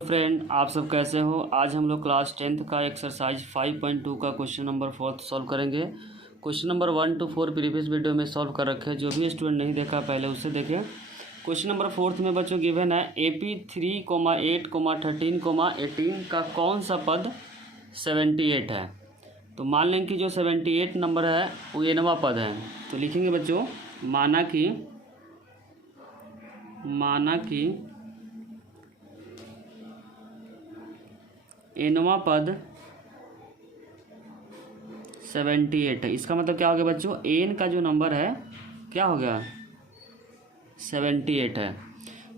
Friend, आप सब कैसे हो। आज हम लोग क्लास 10th का एक्सरसाइज 5.2 का क्वेश्चन नंबर 4 सॉल्व करेंगे। Question number 1 to 4 previous video में सॉल्व कर रखे हैं। जो भी स्टूडेंट नहीं देखा पहले उससे देखें। क्वेश्चन नंबर 4 में बच्चों गिवन है AP 3, 8, 13, 18 का कौन सा पद 78 है। तो मान लें कि जो 78 नंबर है वो एनवा पद है। तो लिखेंगे बच्चों माना कि एनवा पद 78 है। इसका मतलब क्या हो गया बच्चों, एन का जो नंबर है क्या हो गया 78 है।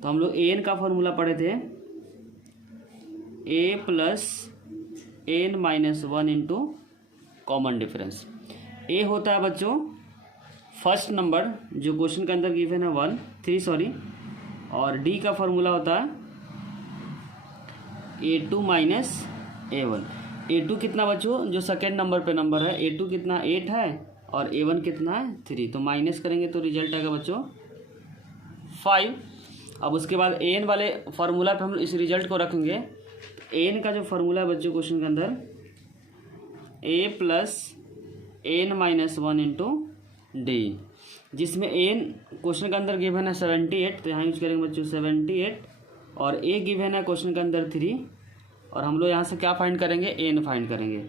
तो हम लोग एन का फॉर्मूला पढ़े थे a plus N minus 1 into common difference. A होता है बच्चों फर्स्ट नंबर जो क्वेश्चन के अंदर गिवन है 3 और डी का फॉर्मूला होता है A2 माइनस A1। A2 कितना बच्चों, जो सेकेंड नंबर पे नंबर है A2 कितना 8 है और A1 कितना है 3। तो माइनस करेंगे तो रिजल्ट आएगा बच्चों 5। अब उसके बाद एन वाले फार्मूला पे हम इस रिजल्ट को रखेंगे। एन का जो फार्मूला है बच्चों क्वेश्चन के अंदर A plus N minus 1 into D, जिसमें एन क्वेश्चन के अंदर गिवन है 78। तो यहाँ यूज करेंगे बच्चों 78 और ए गिवन है क्वेश्चन के अंदर 3 और हम लोग यहाँ से क्या फाइंड करेंगे, एन फाइंड करेंगे।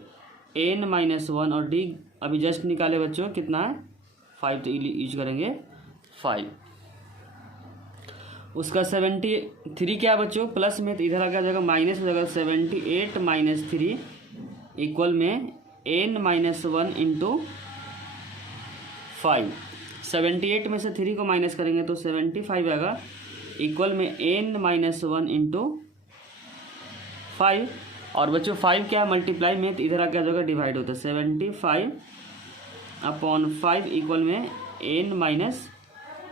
एन माइनस 1 और डी अभी जस्ट निकाले बच्चों कितना है 5। तो यूज करेंगे 5। उसका 73 क्या है बच्चों प्लस में, तो इधर आ जाएगा माइनस हो जाएगा 78 माइनस 3 इक्वल में एन माइनस 1 इंटू 5। 78 में से 3 को माइनस करेंगे तो 75 आएगा इक्वल में एन माइनस 1 इंटू 5। और बच्चों 5 क्या है मल्टीप्लाई में, तो इधर आके आ जाएगा डिवाइड होता है 75 अपॉन 5 इक्वल में एन माइनस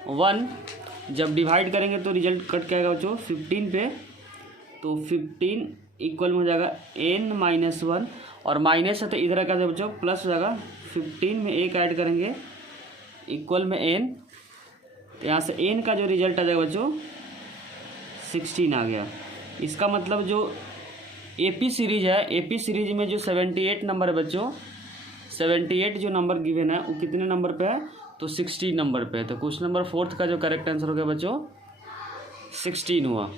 1। जब डिवाइड करेंगे तो रिजल्ट कट क्या आएगा बच्चों 15 पे। तो 15 इक्वल में हो जाएगा एन माइनस 1 और माइनस है तो इधर आके बच्चों प्लस हो जाएगा 15 में एक ऐड करेंगे इक्वल में एन। तो यहाँ से एन का जो रिजल्ट आ जाएगा बच्चों 16 आ गया। इसका मतलब जो एपी सीरीज है, एपी सीरीज में जो 78 नंबर है बच्चों, 78 जो नंबर गिवन है वो कितने नंबर पे है, तो 16 नंबर पे है। तो क्वेश्चन नंबर 4 का जो करेक्ट आंसर हो गया बच्चों 16 हुआ।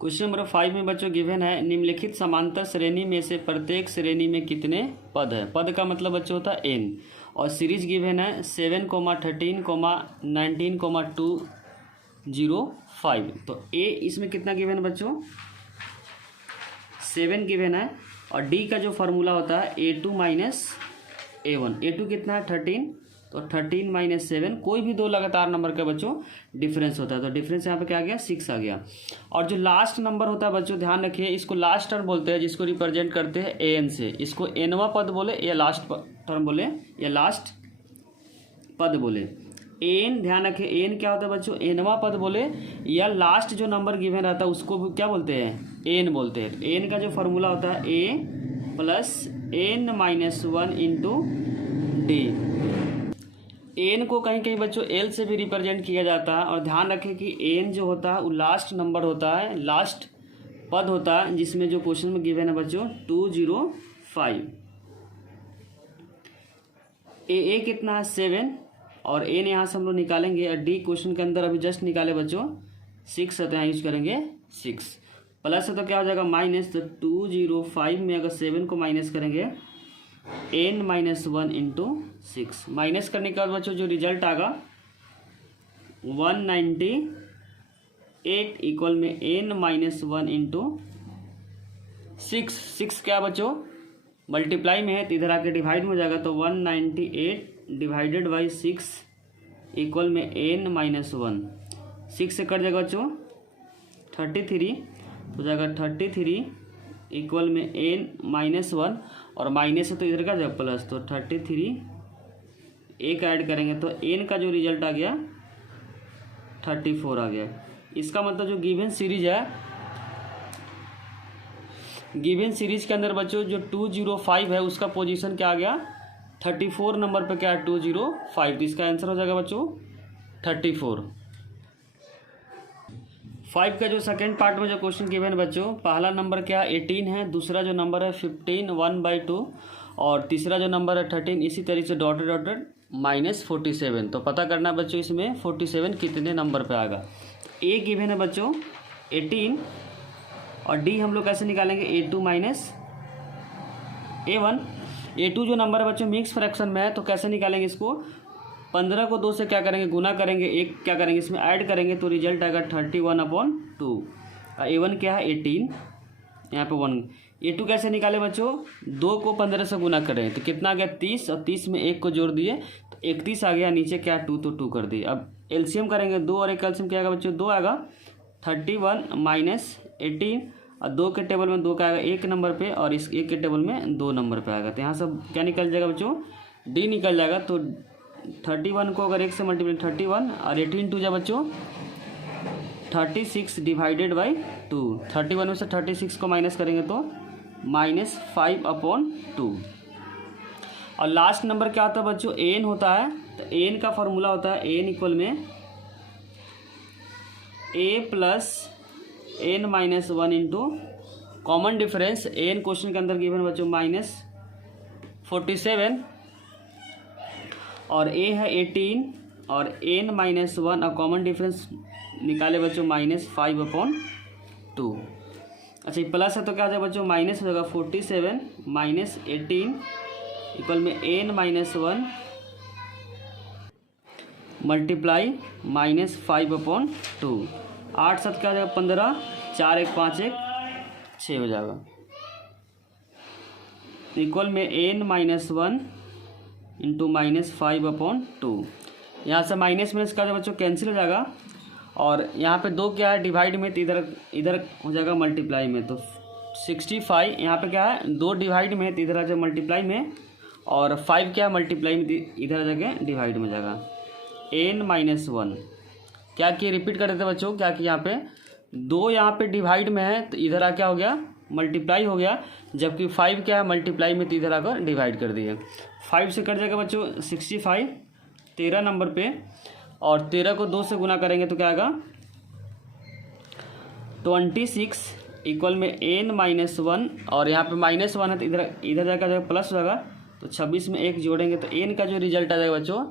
क्वेश्चन नंबर 5 में बच्चों गिवन है निम्नलिखित समांतर श्रेणी में से प्रत्येक श्रेणी में कितने पद है। पद का मतलब बच्चों होता है एन और सीरीज गिवन है 7, 13, 19, 205। तो ए इसमें कितना गिवन है बच्चों 7 गिवन है और डी का जो फार्मूला होता है A2 माइनस A1। A2 कितना है 13, तो 13 माइनस 7 कोई भी दो लगातार नंबर का बच्चों डिफरेंस होता है। तो डिफरेंस यहाँ पे क्या आ गया 6 आ गया। और जो लास्ट नंबर होता है बच्चों ध्यान रखिए, इसको लास्ट टर्म बोलते हैं जिसको रिप्रेजेंट करते हैं एन से। इसको एनवा पद बोले या लास्ट टर्म बोले या लास्ट पद बोले। एन ध्यान रखिए, एन क्या होता है बच्चों एनवा पद बोले या लास्ट जो नंबर गिवन रहता है उसको भी क्या बोलते हैं एन बोलते हैं। एन का जो फार्मूला होता है A plus N minus 1 into D. N को कहीं कहीं बच्चों एल से भी रिप्रेजेंट किया जाता है और ध्यान रखें कि एन जो होता है वो लास्ट नंबर होता है, लास्ट पद होता है जिसमें जो क्वेश्चन में गिवन है बच्चों 205। ए कितना है 7 और एन यहाँ से हम लोग निकालेंगे और डी क्वेश्चन के अंदर अभी जस्ट निकाले बच्चों 6 है तो यहाँ यूज करेंगे 6। प्लस है तो क्या हो जाएगा माइनस, तो 205 में अगर 7 को माइनस करेंगे एन माइनस 1 इंटू 6। माइनस करने के बाद बच्चों जो रिजल्ट आएगा 198 इक्वल में एन माइनस 1 इंटू 6 क्या बच्चों मल्टीप्लाई में है तो इधर आके डिवाइड में हो जाएगा। तो 198 डिवाइडेड बाई 6 इक्वल में एन माइनस 1। 6 से कट जाएगा बच्चों 33 हो जाएगा 33 इक्वल में एन माइनस 1 और माइनस है तो इधर का जाएगा प्लस। तो 33 एक ऐड करेंगे तो एन का जो रिजल्ट आ गया 34 आ गया। इसका मतलब जो गिवन सीरीज है, गिवन सीरीज के अंदर बच्चों जो 205 है उसका पोजीशन क्या आ गया 34 नंबर पे क्या है 205। तो इसका आंसर हो जाएगा बच्चों 34। 5 का जो सेकेंड पार्ट में जो क्वेश्चन गिवन है बच्चों, पहला नंबर क्या है 18 है, दूसरा जो नंबर है 15 1/2 और तीसरा जो नंबर है 13, इसी तरीके से डॉटेड डॉटेड -47। तो पता करना है बच्चों इसमें 47 कितने नंबर पे आएगा। ए गिवन है बच्चों 18 और डी हम लोग कैसे निकालेंगे A2 माइनस A1। A2 जो नंबर है बच्चों मिक्स फ्रैक्शन में है, तो कैसे निकालेंगे इसको, 15 को 2 से क्या करेंगे गुना करेंगे, एक क्या करेंगे इसमें ऐड करेंगे, तो रिजल्ट आएगा 31/2। A1 क्या है 18, यहाँ पे 1। A2 कैसे निकाले बच्चों, 2 को 15 से गुना करें तो कितना आ गया 30 और 30 में 1 को जोड़ दिए तो 31 आ गया, नीचे क्या 2 तो 2 कर दिए। अब एलसीएम करेंगे 2 और 1 एलसीएम क्या आएगा बच्चों 2 आएगा, 31 माइनस 18 और 2 के टेबल में 2 का आएगा 1 नंबर पे और इस 1 के टेबल में 2 नंबर पे आएगा। तो यहाँ सब क्या निकल जाएगा बच्चों, डी निकल जाएगा। तो 31 को अगर 1 से मल्टीप्लाई 31 और 18 टू जा बच्चों 36 डिवाइडेड बाई 2। 31 में से 36 को माइनस करेंगे तो -5/2। और लास्ट नंबर क्या होता है बच्चों, एन होता है। तो एन का फॉर्मूला होता है एन इक्वल में a plus n minus 1 into common difference. N question के अंदर गिवन बच्चों -47 और a है 18 और n माइनस 1 और कॉमन डिफरेंस निकाले बच्चों -5/2। अच्छा ये प्लस है तो क्या हो जाएगा बच्चों माइनस हो जाएगा 47 माइनस 18 इक्वल में n माइनस 1 मल्टीप्लाई -5/2। 8 7 क्या हो जाएगा 15, 4 1 5 1 6 हो जाएगा इक्वल में n माइनस 1 इंटू -5/2। यहाँ से माइनस माइनस का बच्चों कैंसिल हो जाएगा और यहाँ पे 2 क्या है डिवाइड में, तो इधर हो जाएगा मल्टीप्लाई में। तो 65 यहाँ पे क्या है 2 डिवाइड में, तो इधर आ जाएगा मल्टीप्लाई में और 5 क्या है मल्टीप्लाई में, इधर आ जाएगा डिवाइड में जाएगा। n माइनस 1 क्या किए रिपीट कर देते बच्चों, क्या कि यहाँ पे 2 यहाँ पे डिवाइड में है तो इधर आ क्या हो गया मल्टीप्लाई हो गया, जबकि 5 क्या है मल्टीप्लाई में, तो इधर आकर डिवाइड कर दिए। 5 से कट जाएगा बच्चों 65 13 नंबर पे और 13 को 2 से गुना करेंगे तो क्या आएगा 26 इक्वल में n माइनस 1 और यहाँ पे -1 है तो इधर जाकर प्लस हो जाएगा। तो 26 में 1 जोड़ेंगे तो n का जो रिजल्ट आ जाएगा बच्चों,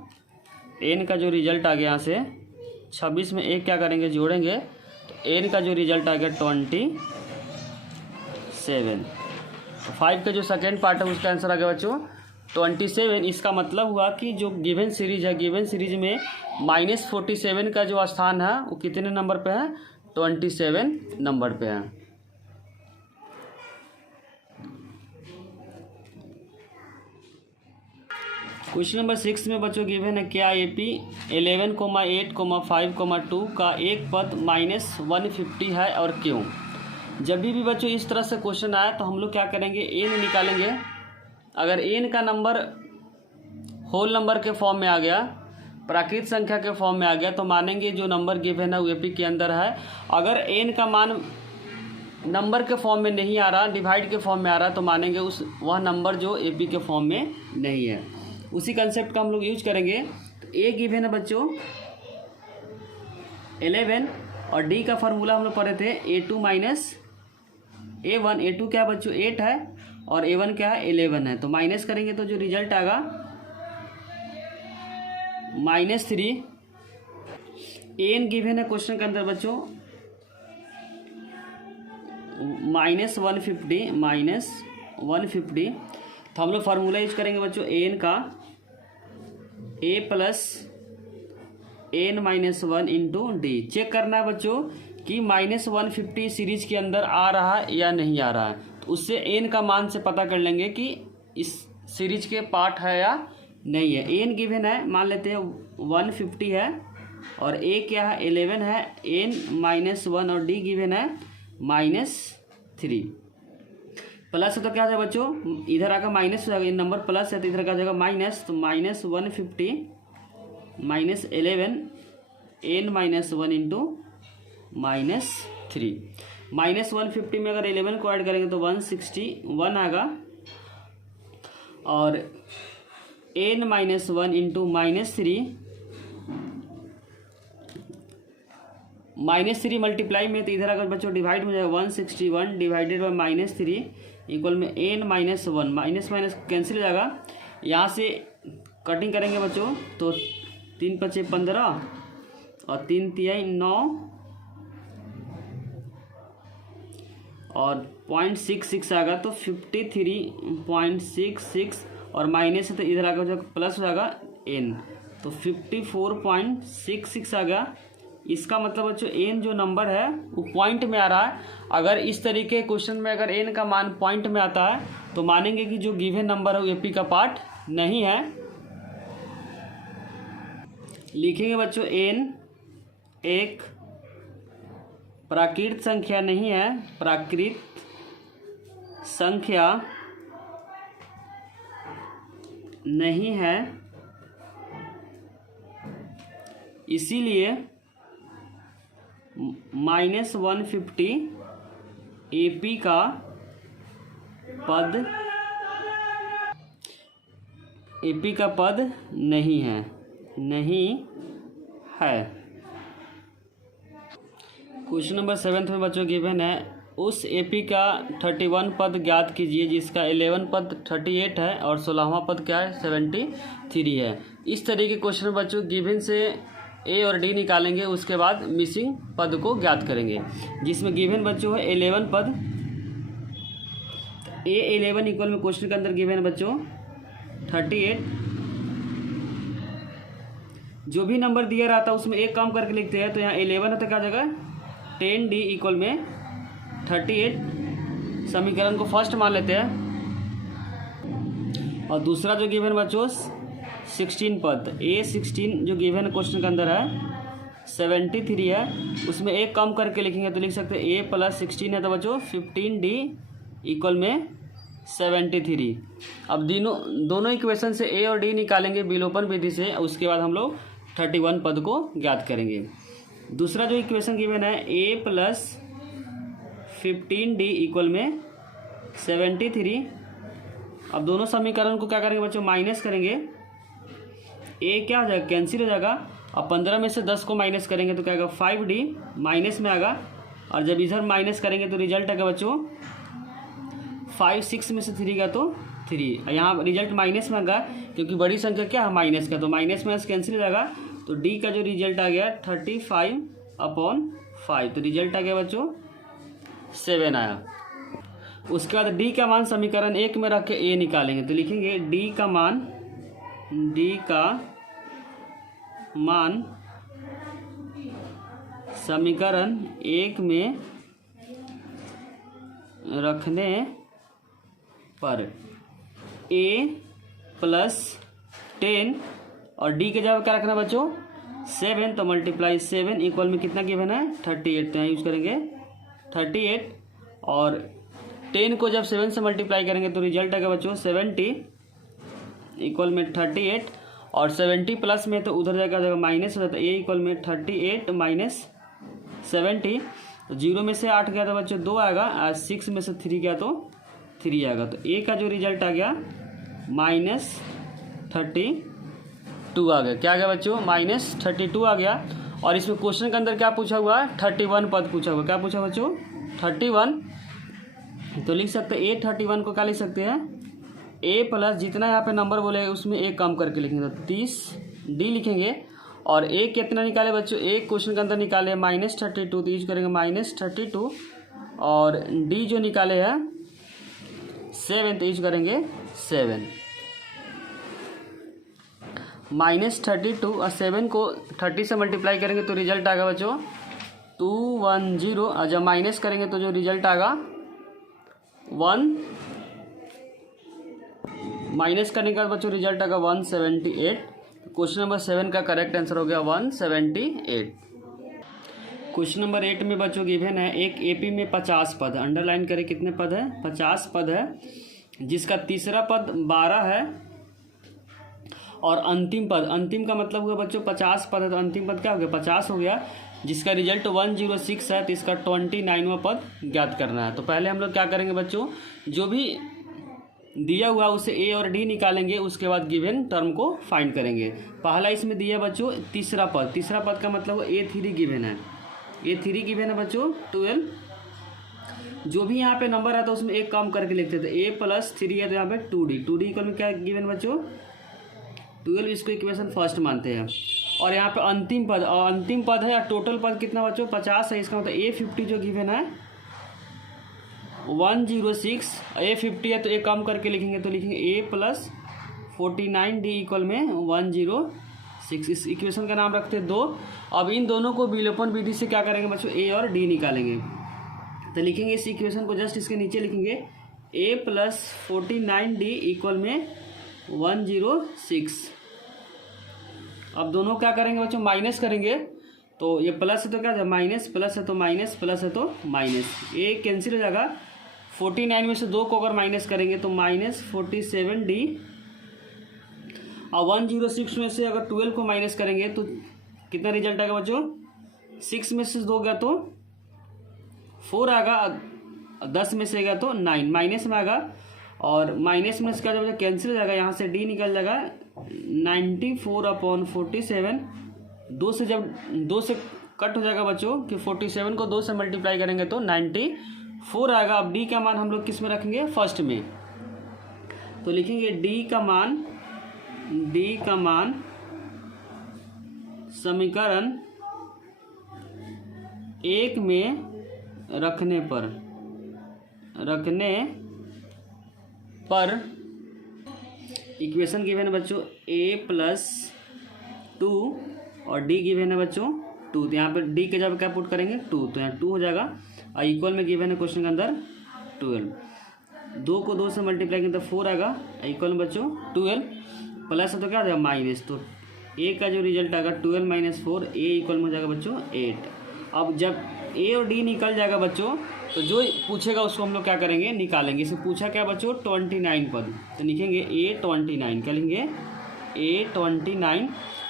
n का जो रिजल्ट आ गया यहाँ से 26 में 1 क्या करेंगे जोड़ेंगे तो n का जो रिजल्ट आ गया 27। तो 5 का जो सेकेंड पार्ट है उसका आंसर आ गया बच्चों 27। इसका मतलब हुआ कि जो गिवन सीरीज है, गिवन सीरीज में -47 का जो स्थान है वो कितने नंबर पे है 27 नंबर पे है। क्वेश्चन नंबर 6 में बच्चों गिवन है क्या AP 11, 8, 5, 2 का एक पद -150 है और क्यों। जब भी बच्चों इस तरह से क्वेश्चन आया तो हम लोग क्या करेंगे n निकालेंगे। अगर n का नंबर होल नंबर के फॉर्म में आ गया, प्राकृत संख्या के फॉर्म में आ गया, तो मानेंगे जो नंबर गिवन है वो AP के अंदर है। अगर n का मान नंबर के फॉर्म में नहीं आ रहा, डिवाइड के फॉर्म में आ रहा, तो मानेंगे वह नंबर जो AP के फॉर्म में नहीं है। उसी कंसेप्ट का हम लोग यूज करेंगे। तो A गिवन है बच्चों 11 और D का फार्मूला हम लोग पढ़े थे A2 माइनस A1। A2 क्या है बच्चों 8 है और A1 क्या है 11 है, तो माइनस करेंगे तो जो रिजल्ट आएगा -3। n गिवन है क्वेश्चन के अंदर बच्चों -150 तो हम लोग फार्मूला यूज करेंगे बच्चों n का a plus n minus 1 into D. Check करना है बच्चों कि -150 सीरीज के अंदर आ रहा है या नहीं आ रहा है, तो उससे n का मान से पता कर लेंगे कि इस सीरीज के पार्ट है या नहीं है। n गिवन है मान लेते हैं 150 है और a क्या है 11 है, n -1 और d गिवन है -3। प्लस है तो क्या हो जाएगा बच्चों, इधर आकर माइनस हो जाएगा, नंबर प्लस है तो इधर का जाएगा माइनस, तो -150 -11 n -1 इंटू -3। -150 में अगर 11 को ऐड करेंगे तो 161 आएगा और n -1 इंटू -3 -3 मल्टीप्लाई में, तो इधर अगर बच्चों डिवाइड हो जाएगा 161 डिवाइडेड बाई -3 इक्वल में n-1, माइनस माइनस कैंसिल हो जाएगा। यहाँ से कटिंग करेंगे बच्चों तो 3 × 5 = 15 और 3 × 3 = 9 और 0.66 आएगा तो 53.66 और माइनस है तो इधर आकर जो प्लस हो जाएगा n, तो 54.66 आ गया। इसका मतलब बच्चों n जो नंबर है वो पॉइंट में आ रहा है। अगर इस तरीके क्वेश्चन में अगर n का मान पॉइंट में आता है तो मानेंगे कि जो गिवन नंबर है वो एपी का पार्ट नहीं है। लिखेंगे बच्चों n एक प्राकृत संख्या नहीं है, प्राकृत संख्या नहीं है, इसीलिए -150 एपी का पद नहीं है, क्वेश्चन नंबर 7 में बच्चों गिवन है उस एपी का 31 पद ज्ञात कीजिए जिसका 11 पद 38 है और 16वां पद क्या है 73 है। इस तरीके के क्वेश्चन में बच्चों गिवन से ए और डी निकालेंगे, उसके बाद मिसिंग पद को ज्ञात करेंगे। जिसमें गिवन बच्चों है 11 पद, A11 इक्वल में क्वेश्चन के अंदर गिवन है बच्चों 38। जो भी नंबर दिया रहता है उसमें एक कम करके लिखते हैं, तो यहाँ 11 है तो क्या जगह 10D इक्वल में 38 समीकरण को फर्स्ट मान लेते हैं। और दूसरा जो गिवन बच्चों 16 पद, A16 जो गिवन क्वेश्चन के अंदर है 73 है, उसमें एक कम करके लिखेंगे तो लिख सकते हैं A + 16 है तो बच्चों 15D इक्वल में 73। अब दोनों इक्वेशन से A और D निकालेंगे विलोपन विधि से, उसके बाद हम लोग 31 पद को ज्ञात करेंगे। दूसरा जो इक्वेशन गिवन है A + 15D इक्वल में 73। अब दोनों समीकरण को क्या करेंगे बच्चों माइनस करेंगे, A क्या हो जाएगा कैंसिल हो जाएगा। अब 15 में से 10 को माइनस करेंगे तो क्या आएगा 5D माइनस में आएगा, और जब इधर माइनस करेंगे तो रिजल्ट आएगा बच्चों 5 6 में से 3 का तो 3। यहाँ रिजल्ट माइनस में आएगा क्योंकि बड़ी संख्या क्या है माइनस का, तो माइनस माइनस कैंसिल हो जाएगा। तो D का जो रिजल्ट आ गया 35/5, तो रिजल्ट आ गया बच्चों 7 आया। उसके बाद D का मान समीकरण 1 में रख के A निकालेंगे, तो लिखेंगे D का मान समीकरण 1 में रखने पर A + 10 और D के जगह क्या रखना बच्चों 7, तो मल्टीप्लाई 7 इक्वल में कितना गिवन है 38, तो यहाँ यूज करेंगे 38। और 10 को जब 7 से मल्टीप्लाई करेंगे तो रिजल्ट आएगा बच्चों 70 इक्वल में 38, और 70 प्लस में तो उधर जाएगा माइनस हो जाता है A इक्वल में 38 - 70, तो 0 में से 8 गया तो बच्चों 2 आएगा, और 6 में से 3 गया तो 3 आएगा। तो A का जो रिजल्ट आ गया -32 आ गया। क्या आ गया बच्चों -32 आ गया। और इसमें क्वेश्चन के अंदर क्या पूछा हुआ है 31 पद पूछा हुआ। क्या पूछा बच्चों 31, तो लिख सकते हैं A31 को क्या लिख सकते हैं A प्लस जितना यहाँ पे नंबर बोले उसमें एक कम करके लिखेंगे तो 30D लिखेंगे। और A कितना निकाले बच्चों, एक क्वेश्चन के अंदर निकाले -32, तो यूज करेंगे -32, और D जो निकाले हैं 7, तो यूज करेंगे 7। -32 और 7 को 30 से मल्टीप्लाई करेंगे तो रिजल्ट आएगा बच्चों 210, और जब माइनस करेंगे तो जो रिजल्ट आएगा 1, माइनस करने के बाद बच्चों रिजल्ट आएगा 178। क्वेश्चन नंबर 7 का करेक्ट आंसर हो गया 178। क्वेश्चन नंबर 8 में बच्चों गिवन है एक एपी में 50 पद, अंडरलाइन करें कितने पद है 50 पद है, जिसका तीसरा पद 12 है और अंतिम का मतलब हुआ बच्चों 50 पद है तो अंतिम पद क्या हो गया 50 हो गया, जिसका रिजल्ट 106 है, तो इसका 29वां पद ज्ञात करना है। तो पहले हम लोग क्या करेंगे बच्चों, जो भी दिया हुआ उसे A और D निकालेंगे, उसके बाद गिवन टर्म को फाइंड करेंगे। पहला इसमें दिया बच्चों तीसरा पद का मतलब A3 गिवन है, ये 3 गिवन है बच्चों 12। जो भी यहाँ पे नंबर आता है उसमें एक काम करके लिखते थे, a प्लस 3 है तो यहाँ पे 2d इक्वल में क्या गिवन बच्चों 12। इसको इक्वेशन फर्स्ट मानते हैं। और यहाँ पे अंतिम पद है या टोटल पद कितना बच्चों 50 है। इसका मतलब a50 जो गिवन है 106, a50 है तो एक काम करके लिखेंगे तो लिखेंगे a प्लस 49d इक्वल में 106। इस इक्वेशन का नाम रखते हैं 2। अब इन दोनों को विलोपन विधि से क्या करेंगे बच्चों a और d निकालेंगे। तो लिखेंगे इस इक्वेशन को जस्ट इसके नीचे लिखेंगे a प्लस 49d इक्वल में 106। अब दोनों क्या करेंगे बच्चों माइनस करेंगे। तो ये प्लस है तो क्या है माइनस, प्लस है तो माइनस, प्लस है तो माइनस, ए कैंसिल हो जाएगा। 49 में से 2 को अगर माइनस करेंगे तो माइनस 47d। और 106 में से अगर 12 को माइनस करेंगे तो कितना रिजल्ट आएगा बच्चों 6 में से 2 गया तो 4 आएगा, 10 में से गया तो 9 माइनस में आएगा। और माइनस में इसका जब कैंसिल हो जाएगा यहाँ से d निकल जाएगा 94/47। 2 से जब 2 से कट हो जाएगा बच्चों कि 47 को 2 से मल्टीप्लाई करेंगे तो 94 आएगा। अब d का मान हम लोग किस में रखेंगे फर्स्ट में। तो लिखेंगे d का मान समीकरण 1 में रखने पर इक्वेशन गिवन है बच्चों a प्लस 2 और d गिवन है बच्चों 2। तो यहाँ पे d के जब क्या पुट करेंगे 2 तो यहाँ 2 हो जाएगा। और इक्वल में गिवन है क्वेश्चन के अंदर 12। 2 को 2 से मल्टीप्लाई करेंगे तो 4 आएगा। इक्वल में बच्चों 12 प्लस है तो क्या आ जाएगा माइनस। तो a का जो रिजल्ट आएगा 12 माइनस 4 a इक्वल में हो जाएगा बच्चों 8। अब जब a और d निकल जाएगा बच्चों तो जो पूछेगा उसको हम लोग क्या करेंगे निकालेंगे। इसमें पूछा क्या बच्चों 29 पद। तो लिखेंगे a29 क्या लिखेंगे a29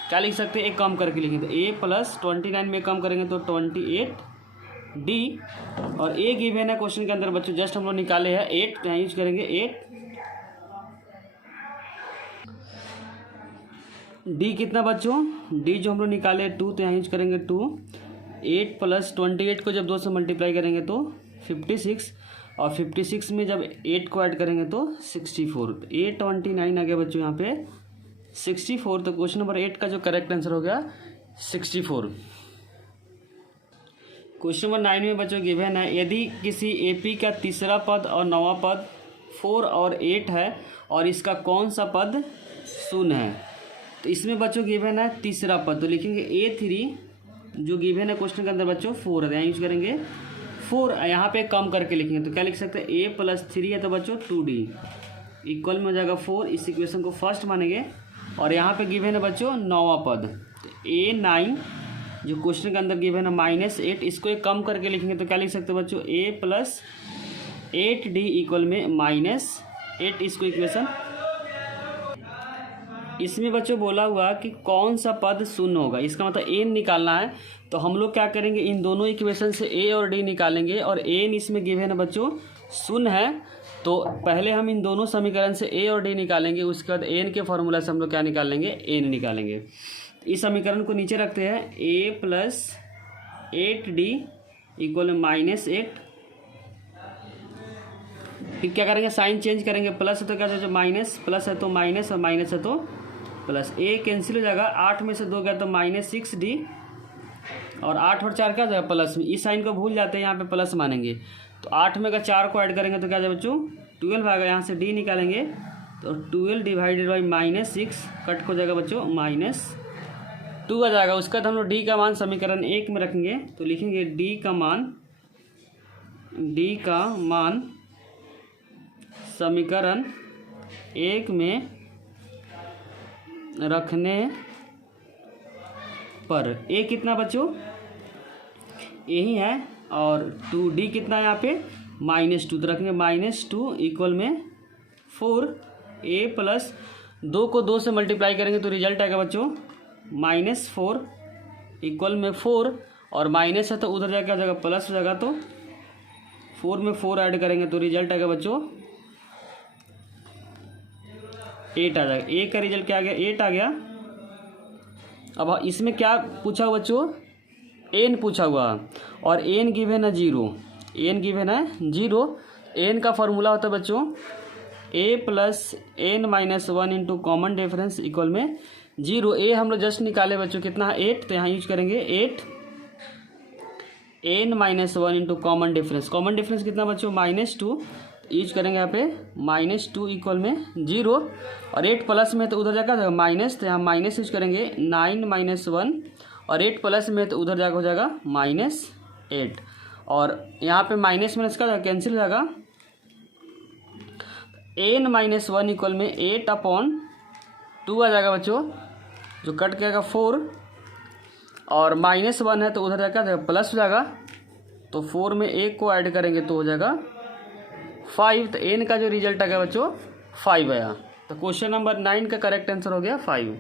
क्या लिख सकते हैं एक कम करके लिखेंगे तो a प्लस 29 में कम करेंगे तो 28d। और a गिवन है क्वेश्चन के अंदर बच्चों जस्ट हम लोग निकाले हैं 8 तो यहाँ यूज करेंगे 8। d कितना बच्चों d जो हम लोग निकाले 2 तो यहाँ यूज करेंगे 2। 8 प्लस 28 को जब 2 से मल्टीप्लाई करेंगे तो 56 और 56 में जब 8 को ऐड करेंगे तो 64। a29 आ गया बच्चों यहाँ पे 64। तो क्वेश्चन नंबर 8 का जो करेक्ट आंसर हो गया 64। क्वेश्चन नंबर 9 में बच्चों गिवन है यदि किसी AP का तीसरा पद और नौवां पद 4 और 8 है और इसका कौन सा पद शून्य है। तो इसमें बच्चों गिवन है तीसरा पद तो लिखेंगे a3 जो गिवन है क्वेश्चन के अंदर बच्चों 4 है यहाँ यूज करेंगे 4। यहाँ पे कम करके लिखेंगे तो क्या लिख सकते हैं a प्लस 3 है तो बच्चों 2d इक्वल में हो जाएगा 4। इस इक्वेशन को फर्स्ट मानेंगे। और यहाँ पे गिवन है बच्चों नौवां पद तो a9 जो क्वेश्चन के अंदर गिवन है -8 इसको एक कम करके लिखेंगे तो क्या लिख सकते हैं बच्चों a प्लस 8d इक्वल में -8। इसको इक्वेशन इसमें बच्चों बोला हुआ कि कौन सा पद शून्य होगा इसका मतलब n निकालना है। तो हम लोग क्या करेंगे इन दोनों इक्वेशन से a और d निकालेंगे और n इसमें गिवन है बच्चों शून्य है। तो पहले हम इन दोनों समीकरण से a और d निकालेंगे उसके बाद n के फॉर्मूला से हम लोग क्या निकालेंगे n निकालेंगे। इस समीकरण को नीचे रखते हैं a प्लस 8d इक्वल में -8। फिर क्या करेंगे साइन चेंज करेंगे प्लस है तो क्या हो माइनस, प्लस है तो माइनस और माइनस है तो प्लस। a कैंसिल हो जाएगा 8 में से 2 गया तो -6d और 8 और 4 क्या हो जाएगा प्लस में। इस साइन को भूल जाते हैं यहाँ पे प्लस मानेंगे। तो 8 में अगर 4 को ऐड करेंगे तो क्या जाएगा बच्चों 12 आएगा। यहाँ से d निकालेंगे तो 12 डिवाइडेड बाई -6 कट हो जाएगा बच्चों -2 आ जाएगा। उसका तो हम लोग d का मान समीकरण 1 में रखेंगे तो लिखेंगे d का मान समीकरण 1 में रखने पर a कितना बच्चों यही है और 2d कितना है यहाँ पे -2 तो रखेंगे -2 इक्वल में 4। a प्लस 2 को 2 से मल्टीप्लाई करेंगे तो रिजल्ट आएगा बच्चों -4 इक्वल में 4 और माइनस है तो उधर जाकर आ जाएगा प्लस हो जाएगा तो 4 में 4 ऐड करेंगे तो रिजल्ट आएगा बच्चों 8 आ जाएगा। a का रिजल्ट क्या आ गया 8 आ गया। अब इसमें क्या पूछा बच्चों एन पूछा हुआ और एन गिवन है 0, एन गिवन है 0। एन का फॉर्मूला होता है बच्चों A plus N minus 1 into common difference equal में 0। ए हम लोग जस्ट निकाले बच्चों कितना है 8, तो यहाँ यूज करेंगे 8 N minus 1 into common difference. Common difference कितना बच्चों -2, यूज करेंगे यहाँ पे -2 इक्वल में 0। और 8 प्लस में तो उधर जाकर माइनस, तो यहाँ माइनस यूज करेंगे 9 माइनस 1, और 8 प्लस में तो उधर जाकर हो जाएगा -8, और यहाँ पे माइनस माइनस का कैंसिल हो जाएगा। एन माइनस 1 इक्वल में 8/2 आ जाएगा बच्चों, जो कट के आएगा 4, और -1 है तो उधर जाकर प्लस हो जाएगा, तो 4 में 1 को ऐड करेंगे तो हो जाएगा 5। तो एन का जो रिजल्ट आ गया बच्चों 5 आया। तो क्वेश्चन नंबर 9 का करेक्ट आंसर हो गया 5।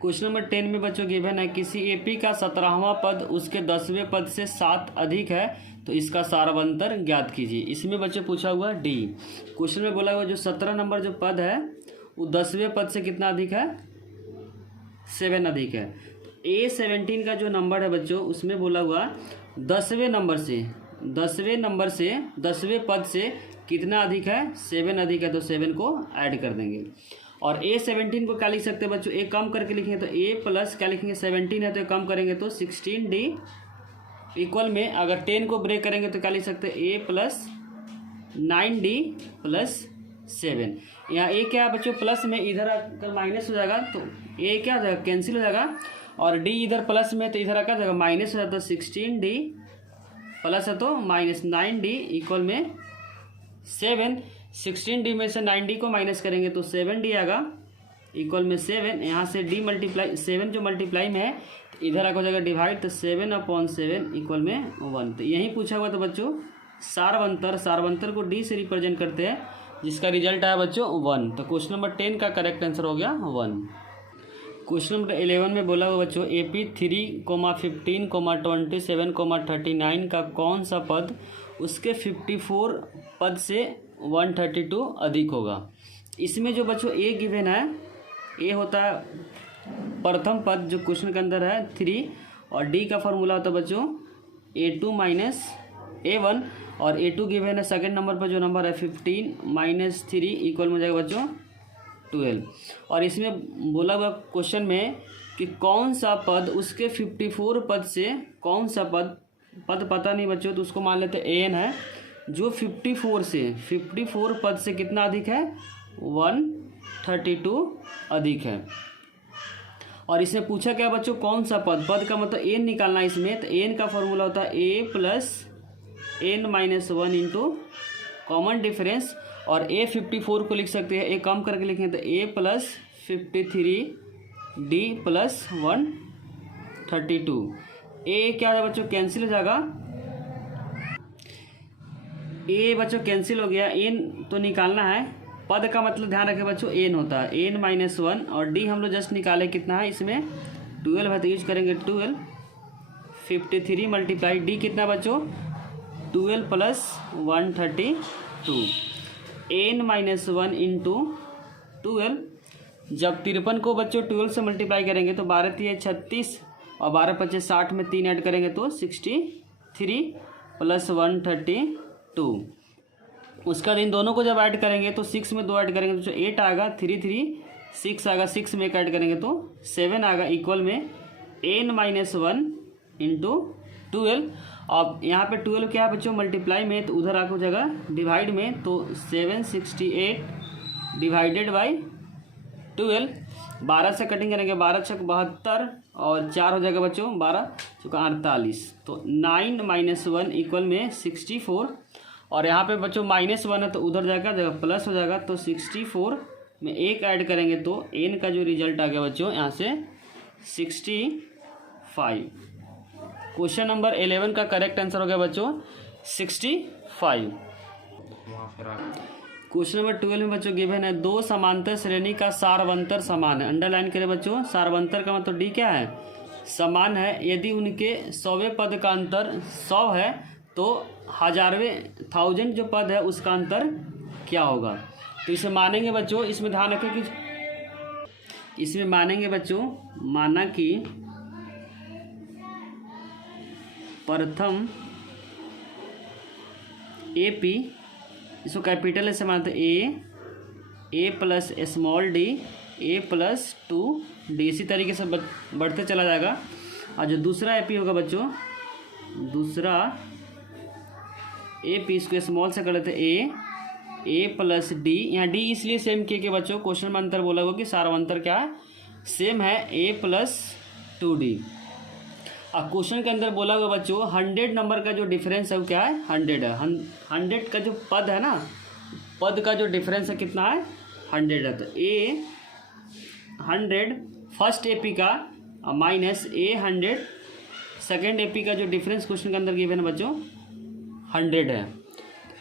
क्वेश्चन नंबर 10 में बच्चों गिवन है किसी एपी का 17वां पद उसके 10वें पद से 7 अधिक है तो इसका सारवंतर ज्ञात कीजिए। इसमें बच्चों पूछा हुआ डी। क्वेश्चन में बोला हुआ जो 17 नंबर जो पद है वो 10वें पद से कितना अधिक है, 7 अधिक है। A17 का जो नंबर है बच्चों उसमें बोला हुआ 10वें नंबर से 10वें पद से कितना अधिक है, 7 अधिक है, तो 7 को ऐड कर देंगे। और A17 को क्या लिख सकते हैं बच्चों, एक कम करके लिखेंगे तो A प्लस क्या लिखेंगे 17 है तो कम करेंगे तो 16D इक्वल में अगर 10 को ब्रेक करेंगे तो क्या लिख सकते हैं A प्लस 9D प्लस 7। यहाँ A क्या है बच्चों प्लस में, इधर आकर माइनस हो जाएगा तो A क्या हो जाएगा कैंसिल हो जाएगा, और D इधर प्लस में तो इधर आकर जाएगा माइनस हो जाएगा, तो 16D प्लस है तो -9D इक्वल में 7। 16D में से 9D को माइनस करेंगे तो 7D आएगा इक्वल में 7। यहाँ से D मल्टीप्लाई 7 जो मल्टीप्लाई में है इधर आकर हो जाएगा डिवाइड, तो 7/7 इक्वल में 1। तो यही पूछा हुआ था बच्चों सारवंतर को D से रिप्रेजेंट करते हैं जिसका रिजल्ट आया बच्चों 1। तो क्वेश्चन नंबर 10 का करेक्ट आंसर हो गया 1। क्वेश्चन नंबर 11 में बोला हुआ बच्चों AP 3, 15, 27, 39 का कौन सा पद उसके 54 पद से 132 अधिक होगा। इसमें जो बच्चों A गिवन है, A होता है प्रथम पद जो क्वेश्चन के अंदर है 3, और D का फॉर्मूला होता है बच्चों A2 माइनस A1, और A2 गिवन है सेकंड नंबर पर जो नंबर है 15 - 3 इक्वल में जाएगा बच्चों 12। और इसमें बोला हुआ क्वेश्चन में कि कौन सा पद उसके 54 पद से, कौन सा पद पता नहीं बच्चों, तो उसको मान लेते AN है, जो 54 पद से कितना अधिक है 132 अधिक है। और इसमें पूछा क्या बच्चों कौन सा पद का मतलब एन निकालना है इसमें, तो एन का फॉर्मूला होता है A plus n-1 into common difference, और A54 को लिख सकते हैं, ए कम करके लिखेंगे तो A प्लस 53D प्लस 132। ए क्या है बच्चों कैंसिल हो जाएगा, ए बच्चों कैंसिल हो गया, एन तो निकालना है, पद का मतलब ध्यान रखें बच्चों एन होता है n-1, और डी हम लोग जस्ट निकाले कितना है इसमें 12 है तो यूज करेंगे 12। 53 मल्टीप्लाई डी कितना बच्चों 12 प्लस 132 n-1 इंटू 12। जब 53 को बच्चों 12 से मल्टीप्लाई करेंगे तो 12×3 36, और 12×5 60 में 3 ऐड करेंगे तो 63 प्लस 132। उसका इन दोनों को जब ऐड करेंगे तो 6 में 2 ऐड करेंगे तो 8 आएगा, 3 6 आएगा, 6 में 1 ऐड करेंगे तो 7 आएगा इक्वल में n-1 इंटू 12। अब यहाँ पे 12 क्या है बच्चों मल्टीप्लाई में, तो उधर आकर हो जाएगा डिवाइड में, तो 768 डिवाइडेड बाई 12। 12 से कटिंग करेंगे, 12 छक 72, और 4 हो जाएगा बच्चों 12 चुका 48, तो 9-1 इक्वल में 64। और यहाँ पे बच्चों -1 है तो उधर जाएगा प्लस हो जाएगा, तो 64 में 1 ऐड करेंगे तो n का जो रिजल्ट आ गया बच्चों यहाँ से 65। क्वेश्चन नंबर 11 का करेक्ट आंसर हो गया बच्चों 65। क्वेश्चन नंबर 12 में बच्चों गिवन है दो समांतर श्रेणी का सारवंतर समान है। अंडरलाइन करें बच्चों, सारवंतर का मतलब डी क्या है समान है। यदि उनके 100वें पद का अंतर 100 है तो 1000वें जो पद है उसका अंतर क्या होगा। तो इसे मानेंगे बच्चों, इसमें ध्यान रखें कि इसमें मानेंगे बच्चों, माना कि प्रथम AP, इसको कैपिटल से मानते ए प्लस स्मॉल डी, ए प्लस 2D, इसी तरीके से बढ़ते चला जाएगा। और जो दूसरा AP होगा बच्चों, दूसरा AP, इसको स्मॉल से कर लेते ए प्लस डी। यहाँ डी इसलिए सेम किए कि बच्चों क्वेश्चन में अंतर बोला होगा कि सार्वंतर क्या है, सेम है, ए प्लस 2D। अब क्वेश्चन के अंदर बोला हुआ बच्चों 100 नंबर का जो डिफरेंस है वो क्या है, 100 है। 100 का जो पद है ना, पद का जो डिफरेंस है कितना है, 100 है। तो ए 100 फर्स्ट AP का माइनस ए 100 सेकेंड AP का जो डिफरेंस क्वेश्चन के अंदर गिवन है बच्चों 100 है।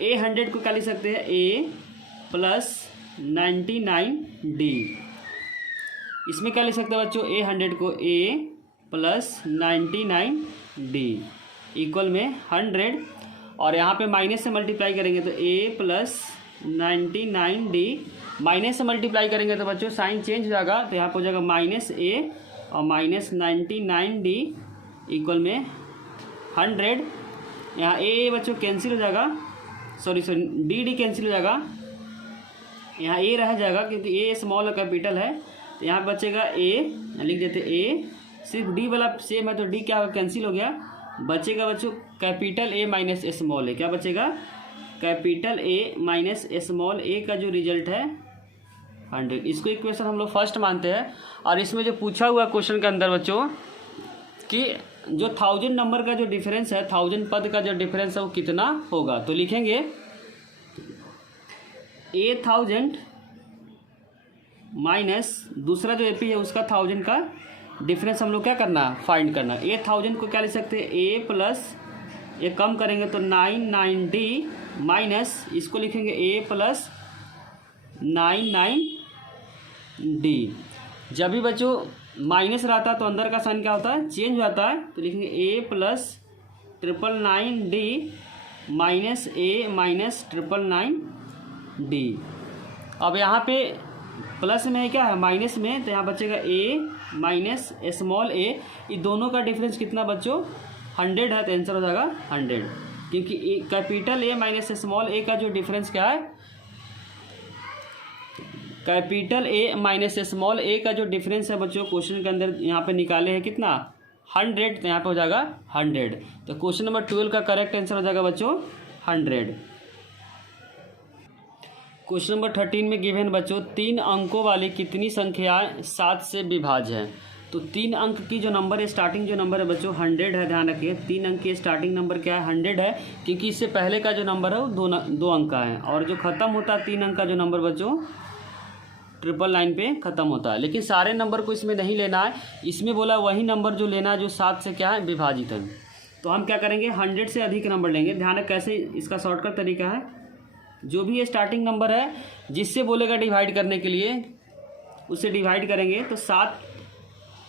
ए 100 को क्या लिख सकते हैं, ए प्लस 99D। इसमें क्या लिख सकते हैं बच्चों, ए 100 को ए प्लस 99D इक्वल में 100, और यहाँ पे माइनस से मल्टीप्लाई करेंगे तो ए प्लस 99D, माइनस से मल्टीप्लाई करेंगे तो बच्चों साइन चेंज हो जाएगा, तो यहाँ पर हो जाएगा माइनस ए और माइनस 99D इक्वल में 100। यहाँ ए बच्चों कैंसिल हो जाएगा, सॉरी डी कैंसिल हो जाएगा, यहाँ ए रह जाएगा क्योंकि ए स्मॉल और कैपिटल है। तो यहाँ बचेगा ए, लिख देते ए, सिर्फ डी वाला सेम है तो डी क्या होगा, कैंसिल हो गया। बचेगा बच्चों कैपिटल ए माइनस स्मॉल ए, क्या बचेगा, कैपिटल ए माइनस स्मॉल ए का जो रिजल्ट है 100। इसको इक्वेशन हम लोग फर्स्ट मानते हैं। और इसमें जो पूछा हुआ क्वेश्चन के अंदर बच्चों कि जो 1000 नंबर का जो डिफरेंस है, 1000 पद का जो डिफरेंस है वो कितना होगा, तो लिखेंगे ए 1000 माइनस दूसरा जो AP है उसका 1000 का डिफरेंस हम लोग क्या करना, फाइंड करना। ए 1000 को क्या लिख सकते हैं, ए प्लस ये कम करेंगे तो 99D माइनस इसको लिखेंगे ए प्लस 99D। जब भी बच्चों माइनस रहता है तो अंदर का साइन क्या होता है, चेंज हो जाता है, तो लिखेंगे ए प्लस 999D माइनस ए माइनस 999D। अब यहाँ पे प्लस में है क्या है, माइनस में, तो यहाँ बचेगा ए माइनस स्मॉल ए। ये दोनों का डिफरेंस कितना बच्चों 100 है, तो आंसर हो जाएगा 100, क्योंकि कैपिटल ए माइनस स्मॉल ए का जो डिफरेंस क्या है, कैपिटल ए माइनस स्मॉल ए का जो डिफरेंस है बच्चों क्वेश्चन के अंदर यहाँ पे निकाले हैं कितना 100, तो यहाँ पे हो जाएगा 100। तो क्वेश्चन नंबर 12 का करेक्ट आंसर हो जाएगा बच्चों 100। क्वेश्चन नंबर 13 में गिवन बच्चों 3 अंकों वाली कितनी संख्याएं 7 से विभाज्य हैं। तो 3 अंक की जो नंबर है, स्टार्टिंग जो नंबर है बच्चों 100 है, ध्यान रखिए 3 अंक की स्टार्टिंग नंबर क्या है, 100 है, क्योंकि इससे पहले का जो नंबर है वो 2 अंक का है, और जो खत्म होता है 3 अंक का जो नंबर बच्चों 999 पे ख़त्म होता है। लेकिन सारे नंबर को इसमें नहीं लेना है, इसमें बोला वही नंबर जो लेना है जो 7 से क्या है, विभाजित है। तो हम क्या करेंगे, 100 से अधिक नंबर लेंगे। ध्यान रखें कैसे, इसका शॉर्टकट तरीका है, जो भी ये स्टार्टिंग नंबर है जिससे बोलेगा डिवाइड करने के लिए उससे डिवाइड करेंगे। तो 7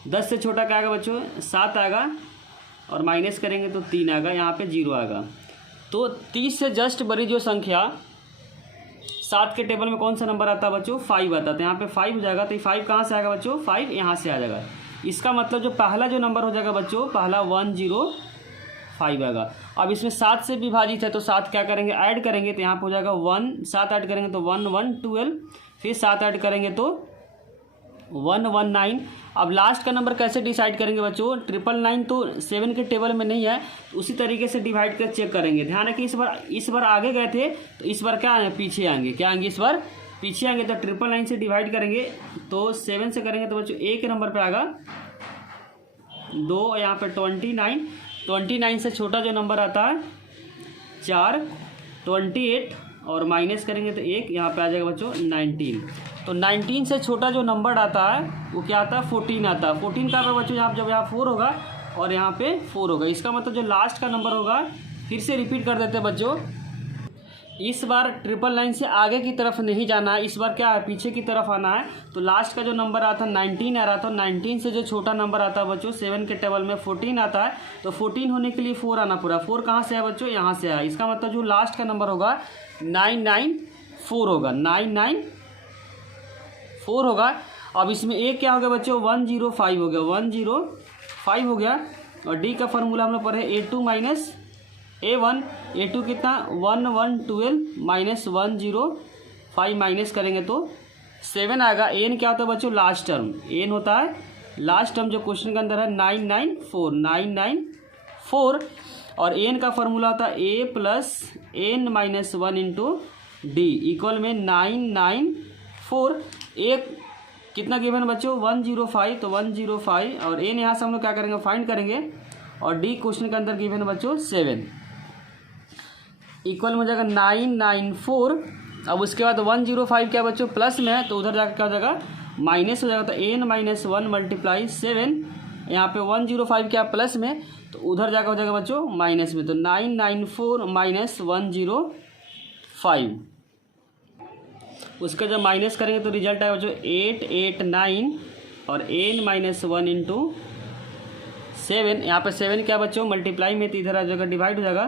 10 से छोटा क्या आएगा बच्चों, 7 आएगा, और माइनस करेंगे तो 3 आएगा, यहाँ पे 0 आएगा। तो 30 से जस्ट बड़ी जो संख्या 7 के टेबल में कौन सा नंबर आता है बच्चों, 5 आता है, तो यहाँ पे 5 हो जाएगा। तो ये 5 कहाँ से आएगा बच्चों, 5 यहाँ से आ जाएगा। इसका मतलब जो पहला जो नंबर हो जाएगा बच्चों, पहला 105 आएगा। अब इसमें 7 से विभाजित है तो 7 क्या करेंगे, ऐड करेंगे, तो यहाँ पे हो जाएगा 1, 7 ऐड करेंगे तो 1 1 12, फिर 7 ऐड करेंगे तो 119। अब लास्ट का नंबर कैसे डिसाइड करेंगे बच्चों, 999 तो 7 के टेबल में नहीं है, तो उसी तरीके से डिवाइड कर चेक करेंगे। ध्यान रखिए इस बार आगे गए थे तो इस बार क्या आए, पीछे आएंगे, क्या आएंगे, इस बार पीछे आएंगे। तो 999 से डिवाइड करेंगे तो 7 से करेंगे तो बच्चों 1 नंबर पे आएगा 2, यहाँ पे 29 से छोटा जो नंबर आता है 4, 28, और माइनस करेंगे तो 1, यहाँ पे आ जाएगा बच्चों 19। तो 19 से छोटा जो नंबर आता है वो क्या आता है, 14 आता है। 14 का बच्चों जब यहाँ 4 होगा और यहाँ पे 4 होगा, इसका मतलब जो लास्ट का नंबर होगा, फिर से रिपीट कर देते हैं बच्चों, इस बार 999 से आगे की तरफ नहीं जाना है, इस बार क्या है, पीछे की तरफ आना है। तो लास्ट का जो नंबर आता है 19 आ रहा था, 19 से जो छोटा नंबर आता है बच्चों 7 के टेबल में 14 आता है, तो 14 होने के लिए 4 आना पूरा। 4 कहाँ से है बच्चों, यहाँ से है। इसका मतलब जो लास्ट का नंबर होगा 994 होगा, 994 होगा। अब इसमें एक क्या हो गया बच्चों, 105 हो गया, 105 हो गया। और डी का फॉर्मूला हम लोग पढ़े A2 माइनस A1। A2 कितना 1112 माइनस 105 माइनस करेंगे तो 7 आएगा। एन क्या होता है बच्चों, लास्ट टर्म। एन होता है लास्ट टर्म जो क्वेश्चन के अंदर है 994 और एन का फॉर्मूला होता है A plus N minus 1 into D equal में 994। एक कितना गिवन बच्चों 105, तो 105 और एन यहाँ से हम लोग क्या करेंगे फाइंड करेंगे और डी क्वेश्चन के अंदर गिवन बच्चों 7 इक्वल में हो जाएगा 994। अब उसके बाद 105 क्या बच्चों प्लस में है तो उधर जाकर क्या हो जाएगा माइनस हो जाएगा, तो एन माइनस 1 मल्टीप्लाई 7। यहाँ पे 105 क्या प्लस में तो उधर जाकर हो जाएगा बच्चों माइनस में, तो 994 माइनस 105। उसका जब माइनस करेंगे तो रिजल्ट आएगा बच्चों 889 और एन माइनस 1 इंटू 7। यहाँ पे 7 क्या बच्चों मल्टीप्लाई में तो इधर आ जाएगा डिवाइड हो जाएगा,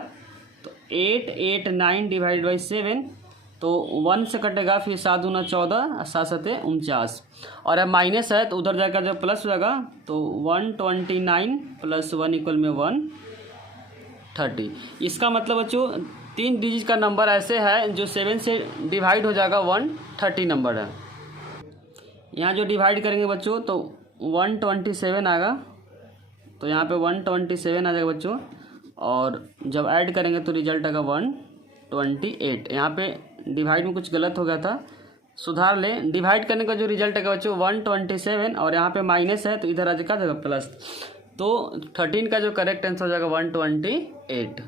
तो 889 डिवाइड बाई 7 तो 1 से कटेगा, फिर 7 दूना 14 और 7 7 49 और अब माइनस है तो उधर जाकर जब प्लस हो जाएगा तो 129 प्लस 1 इक्वल में 130। इसका मतलब बच्चों 3 डिजिट का नंबर ऐसे है जो 7 से डिवाइड हो जाएगा 130 नंबर है। यहाँ जो डिवाइड करेंगे बच्चों तो 127 आएगा, तो यहाँ पे 127 आ जाएगा बच्चों और जब ऐड करेंगे तो रिजल्ट आएगा 128। यहाँ पे डिवाइड में कुछ गलत हो गया था, सुधार लें। डिवाइड करने का जो रिजल्ट आएगा बच्चों 127 और यहाँ पे माइनस है तो इधर आ जाएगा प्लस, तो 13 का जो करेक्ट आंसर हो जाएगा 128।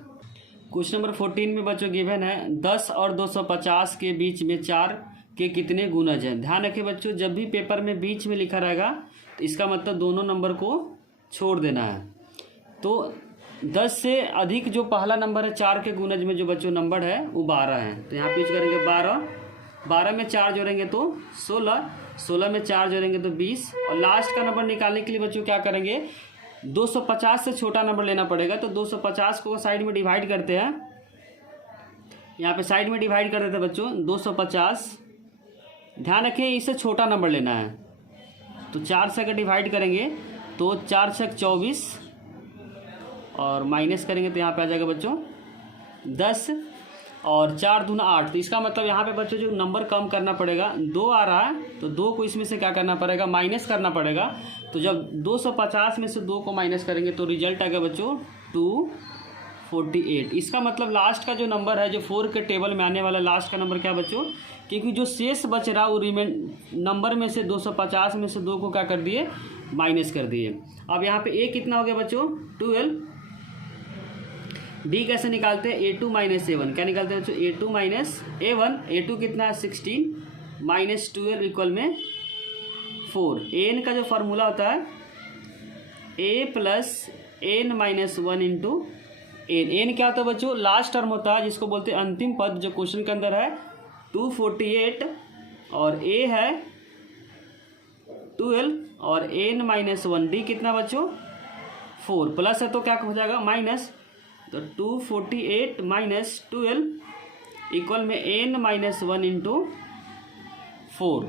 क्वेश्चन नंबर 14 में बच्चों गिवन है 10 और 250 के बीच में 4 के कितने गुणज हैं। ध्यान रखिए बच्चों जब भी पेपर में बीच में लिखा रहेगा तो इसका मतलब दोनों नंबर को छोड़ देना है। तो 10 से अधिक जो पहला नंबर है 4 के गुणज में जो बच्चों नंबर है वो 12 है, तो यहाँ पे यूज करेंगे 12 में 4 जोड़ेंगे तो 16 में 4 जोड़ेंगे तो 20 और लास्ट का नंबर निकालने के लिए बच्चों क्या करेंगे 250 से छोटा नंबर लेना पड़ेगा, तो 250 को साइड में डिवाइड करते हैं। यहाँ पे साइड में डिवाइड कर देते हैं बच्चों 250। ध्यान रखें इससे छोटा नंबर लेना है, तो 4 से अगर डिवाइड करेंगे तो 4 से 24 और माइनस करेंगे तो यहाँ पे आ जाएगा बच्चों 10 और 4 दूना 8। तो इसका मतलब यहाँ पे बच्चों जो नंबर कम करना पड़ेगा 2 आ रहा है तो 2 को इसमें से क्या करना पड़ेगा माइनस करना पड़ेगा। तो जब 250 में से 2 को माइनस करेंगे तो रिजल्ट आएगा बच्चों 248। इसका मतलब लास्ट का जो नंबर है जो 4 के टेबल में आने वाला लास्ट का नंबर क्या बच्चों, क्योंकि जो शेष बच रहा वो नंबर में से 250 में से 2 को क्या कर दिए माइनस कर दिए। अब यहाँ पे A कितना हो गया बच्चों 12। डी कैसे निकालते हैं A2 माइनस A1, क्या निकालते हैं बच्चों A2 माइनस A1। A2 कितना है 16 माइनस 12 इक्वल में 4। एन का जो फॉर्मूला होता है A plus N minus 1 into N. N क्या होता है बच्चों लास्ट टर्म होता है जिसको बोलते हैं अंतिम पद, जो क्वेश्चन के अंदर है 248 और A है 12 और एन माइनस 1। डी कितना बच्चों 4 प्लस है तो क्या हो जाएगा माइनस, तो 248 माइनस 12 इक्वल में एन माइनस 1 इंटू 4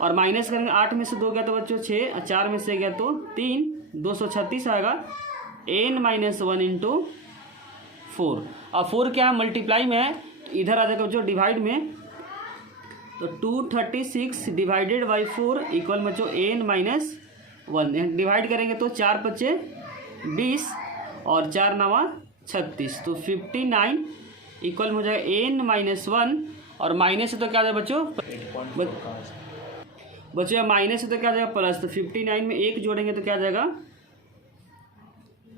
और माइनस करेंगे 8 में से 2 गया तो बच्चों 6 और 4 में से गया तो 3, 236 आएगा एन माइनस 1 इंटू 4। और 4 क्या है मल्टीप्लाई में है तो इधर आ जाएगा बच्चों डिवाइड में, तो 236 डिवाइडेड बाई 4 इक्वल में बच्चों एन माइनस 1। डिवाइड करेंगे तो 4 5 20 और 4 9 36, तो 59 इक्वल में हो जाएगा एन माइनस 1 और माइनस से तो क्या आ जाएगा बच्चों माइनस से तो क्या आ जाएगा प्लस, तो 59 में 1 जोड़ेंगे तो क्या आ जाएगा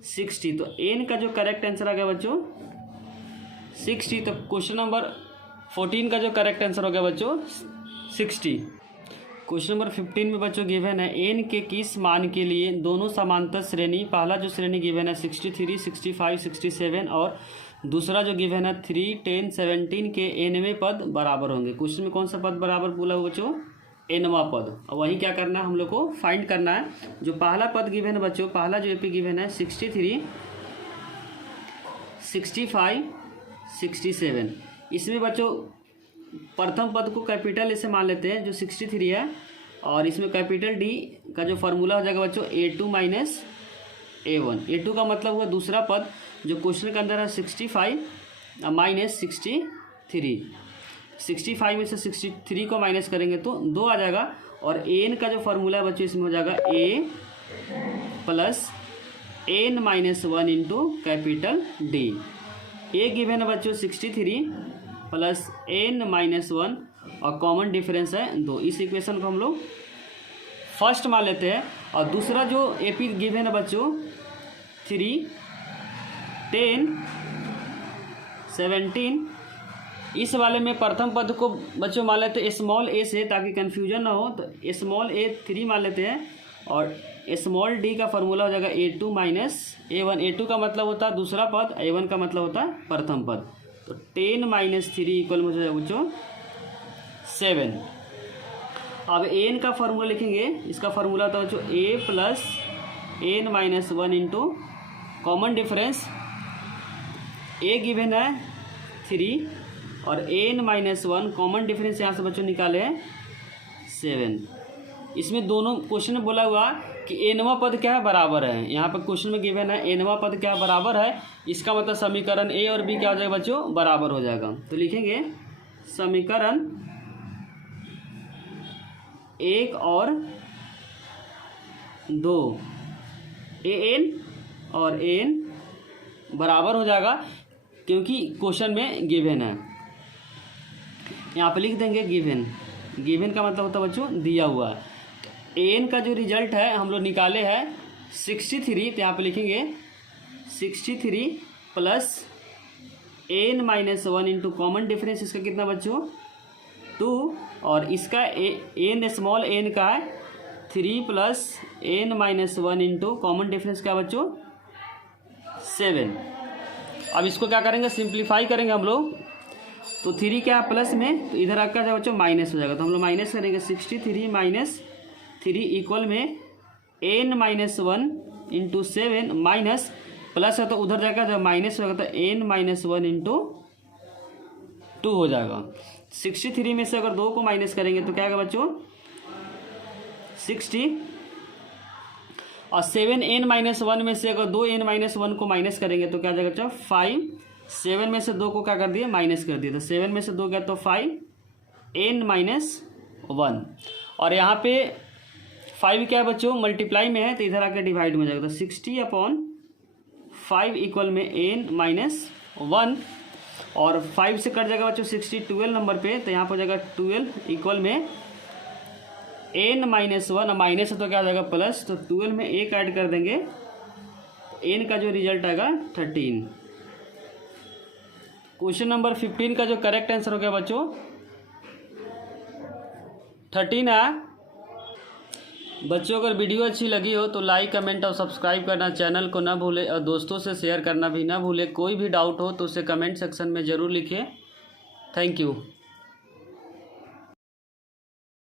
60। तो एन का जो करेक्ट आंसर आ गया बच्चों 60। तो क्वेश्चन नंबर 14 का जो करेक्ट आंसर हो गया बच्चों 60। क्वेश्चन नंबर 15 में बच्चों गिवन है एन के किस मान के लिए दोनों समांतर श्रेणी, पहला जो श्रेणी गिवन है 63, 65, 67 और दूसरा जो गिवन है 3, 10, 17 के एनवें पद बराबर होंगे। क्वेश्चन में कौन सा पद बराबर बोला बच्चों एनवा पद, और वही क्या करना है हम लोग को फाइंड करना है। जो पहला पद गिवन है बच्चों, पहला जो एपी गिवन है 63, 65, 67, इसमें बच्चों प्रथम पद को कैपिटल ऐसे मान लेते हैं जो 63 है और इसमें कैपिटल डी का जो फॉर्मूला हो जाएगा बच्चों A2 माइनस A1। A2 का मतलब हुआ दूसरा पद जो क्वेश्चन के अंदर है 65 माइनस 63। 65 में से 63 को माइनस करेंगे तो 2 आ जाएगा। और एन का जो फार्मूला है बच्चों इसमें हो जाएगा A plus N minus 1 into capital D. A given है बच्चों 63 प्लस एन माइनस 1 और कॉमन डिफरेंस है 2। इस इक्वेशन को हम लोग फर्स्ट मान लेते हैं। और दूसरा जो एपी गिवन है बच्चों 3, 10, 17, इस वाले में प्रथम पद को बच्चों मान लेते हैं स्मॉल ए से ताकि कन्फ्यूजन ना हो। तो स्मॉल ए 3 मान लेते हैं और स्मॉल डी का फॉर्मूला हो जाएगा A2 माइनस A1। A2 का मतलब होता है दूसरा पद, A1 का मतलब होता है प्रथम पद। तो 10 माइनस 3 इक्वल में हो जाएगा बच्चों 7। अब एन का फार्मूला लिखेंगे। इसका फार्मूला होता है बच्चों A plus N minus 1 into common difference. A given है 3 और एन माइनस 1 कॉमन डिफरेंस यहाँ से बच्चों निकाले हैं 7। इसमें दोनों क्वेश्चन में बोला हुआ कि एनवा पद क्या है बराबर है। यहाँ पर क्वेश्चन में गिवन है एनवा पद क्या बराबर है। इसका मतलब समीकरण ए और बी क्या हो जाएगा बच्चों बराबर हो जाएगा। तो लिखेंगे समीकरण 1 और 2 एन और एन बराबर हो जाएगा क्योंकि क्वेश्चन में गिवन है। यहाँ पे लिख देंगे गिवन। गिवन का मतलब होता है बच्चों दिया हुआ है। एन का जो रिजल्ट है हम लोग निकाले हैं 63। तो यहाँ पे लिखेंगे 63 plus N minus 1 into common difference इसका कितना बच्चों 2 और इसका एन स्मॉल एन का है 3 plus N minus 1 into common difference क्या बच्चों 7। अब इसको क्या करेंगे सिंप्लीफाई करेंगे हम लोग। तो 3 क्या प्लस में तो इधर आपका जो बच्चों माइनस हो जाएगा। तो हम लोग माइनस करेंगे 63 माइनस 3 इक्वल में N minus 1 into 7 minus plus है तो उधर जाएगा जब माइनस हो जाएगा तो एन माइनस 1 इंटू 2 हो जाएगा। 63 में से अगर 2 को माइनस करेंगे तो क्या आएगा बच्चों 60 और 7 एन माइनस 1 में से अगर 2 एन माइनस 1 को माइनस करेंगे तो क्या आ जाएगा बच्चों 5। 7 में से 2 को क्या कर दिए माइनस कर दिए। तो 7 में से 2 गया तो 5 एन माइनस 1 और यहाँ पे 5 क्या है बच्चों मल्टीप्लाई में है तो इधर आकर डिवाइड में जाएगा। तो 60/5 इक्वल में एन माइनस 1 और 5 से कट जाएगा बच्चों 60 12 नंबर पे। तो यहाँ पर हो जाएगा 12 इक्वल में एन माइनस 1 और माइनस है तो क्या आ जाएगा प्लस। तो 12 में एक ऐड कर देंगे तो एन का जो रिजल्ट आएगा 13। क्वेश्चन नंबर 15 का जो करेक्ट आंसर हो गया बच्चों 13 है। बच्चों अगर वीडियो अच्छी लगी हो तो लाइक कमेंट और सब्सक्राइब करना चैनल को ना भूले और दोस्तों से शेयर करना भी ना भूले। कोई भी डाउट हो तो उसे कमेंट सेक्शन में ज़रूर लिखें। Thank you.